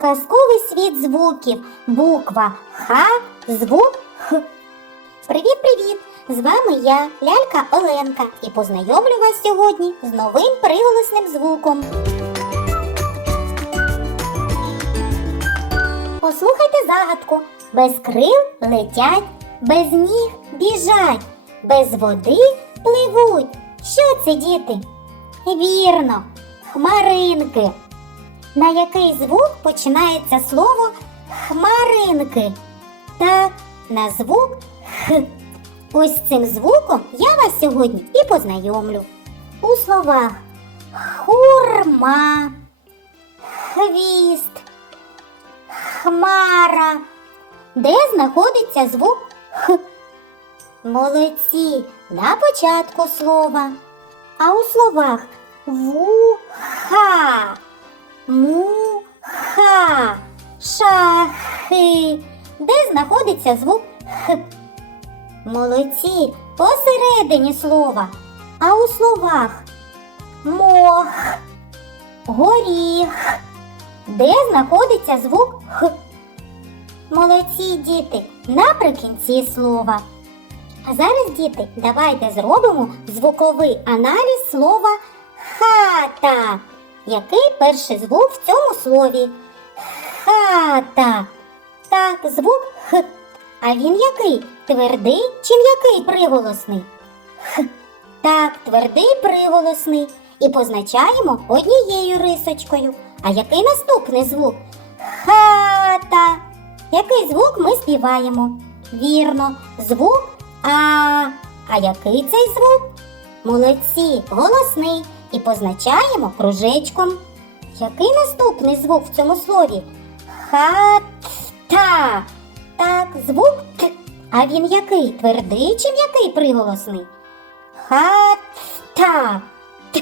Казковий світ звуків. Буква Х, звук Х. Привіт-привіт! З вами я, лялька Оленка, і познайомлю вас сьогодні з новим приголосним звуком. Послухайте загадку. Без крил летять, без ніг біжать, без води пливуть. Що це, діти? Вірно, хмаринки. На який звук починається слово хмаринки? Так, на звук Х. Ось цим звуком я вас сьогодні і познайомлю. У словах хурма, хвіст, хмара. Де знаходиться звук Х? Молодці на початку слова. А у словах вуха, Де знаходиться звук Х? Молодці посередині слова. А у словах мох, горіх. Де знаходиться звук Х? Молодці діти наприкінці слова. А зараз, діти, давайте зробимо звуковий аналіз слова хата. Який перший звук в цьому слові? Хата. Так, звук Х. А він який? Твердий чи м'який приголосний? Х. Так, твердий приголосний. І позначаємо однією рисочкою. А який наступний звук? Хата. Який звук ми співаємо? Вірно, звук А. А який цей звук? Молодці, голосний. І позначаємо кружечком. Який наступний звук в цьому слові? Хата. Так, звук Т. А він який? Твердий чи м'який приголосний? Хата. Т.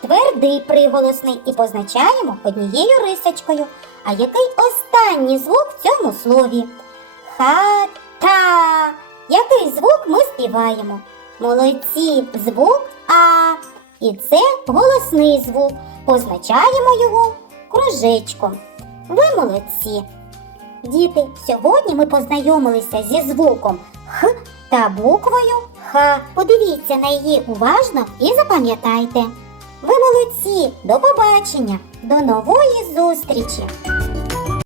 Твердий приголосний і позначаємо однією рисочкою. А який останній звук в цьому слові? Хата. Який звук ми співаємо? Молодці, звук А. І це голосний звук. Позначаємо його кружечком. Ви молодці. Діти, сьогодні ми познайомилися зі звуком Х та буквою Х. Подивіться на її уважно і запам'ятайте. Ви молодці! До побачення! До нової зустрічі!